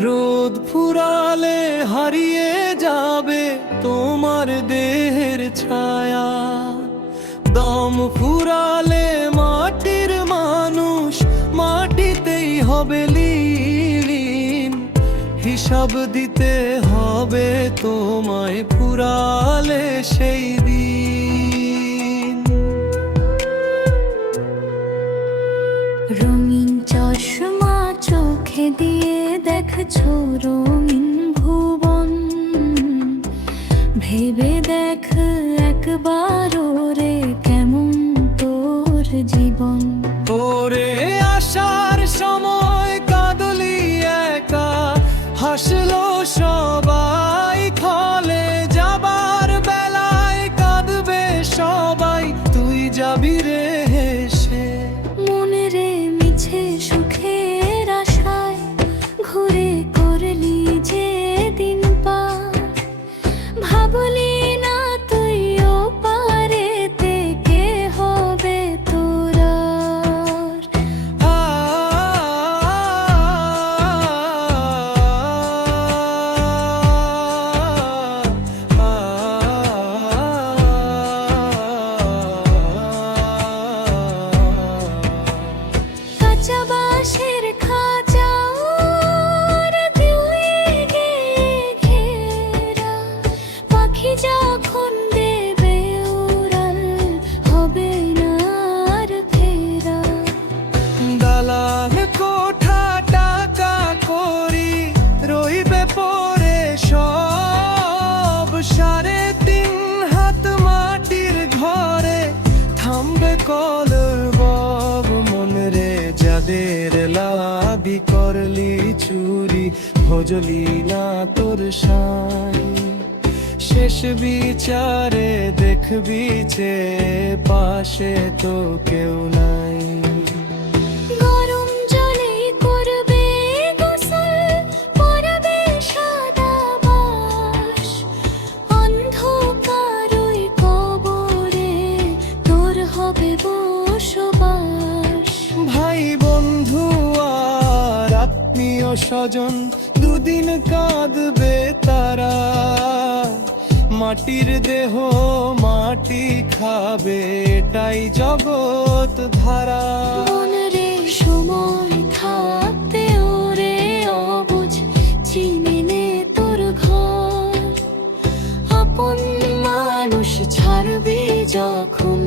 রোদ ফুরালে হারিয়ে যাবে তোমার দেহের ছায়া, দম ফুরালে মাটির মানুষ মাটিতেই হবে লীন। হিসাব দিতে হবে তোমায় ফুরালে সেই দিন। রঙিন চশমা চোখে দিয়ে দেখছো রঙিন ভুবন, ভেবে দেখ একবার ওরে কেমন তোর জীবন। তোরে আসার সময় কাঁদলি একা, হাসলো সবাই খলে, যাবার বেলায় কাঁদবে সবাই, তুই যাবি রে হেসে। মনে রে মিছে সুখের আশায় ঘুরে করলি যে দিন পার, ভাবলি না তুই ও পারেতে কে হবে তোর আর। কাঁচা বাঁশের খাঁচা ওর দিয়ে ঘেরা, পাখি যখন দেবে উড়াল হবে না আর ফেরা। দালান কোঠা টাকা করি রইবে পরে সব, 3.5 হাত মাটির ঘরে থামবে কলের বব। মনে রে যাদের লাভি করলি চুরি, ভজলি না তোর সাই, শেষ বিচারে দেখবি যে পাশে তো কেউ নাই। গরম জলে করবে গোসল, পরবে সাদা বাস, অন্ধকার ওই কবরে তোর হবে বসবাস। ভাই বন্ধু আর আত্মীয় স্বজন দুদিন কাঁদবে তারা, মাটির দেহ মাটি খাবে এটাই জগৎ ধারা। মনরে সময় থাকতে ওরে অবুঝ চিনে নে তোর ঘর, আপন মানুষ ছাড়বি যখন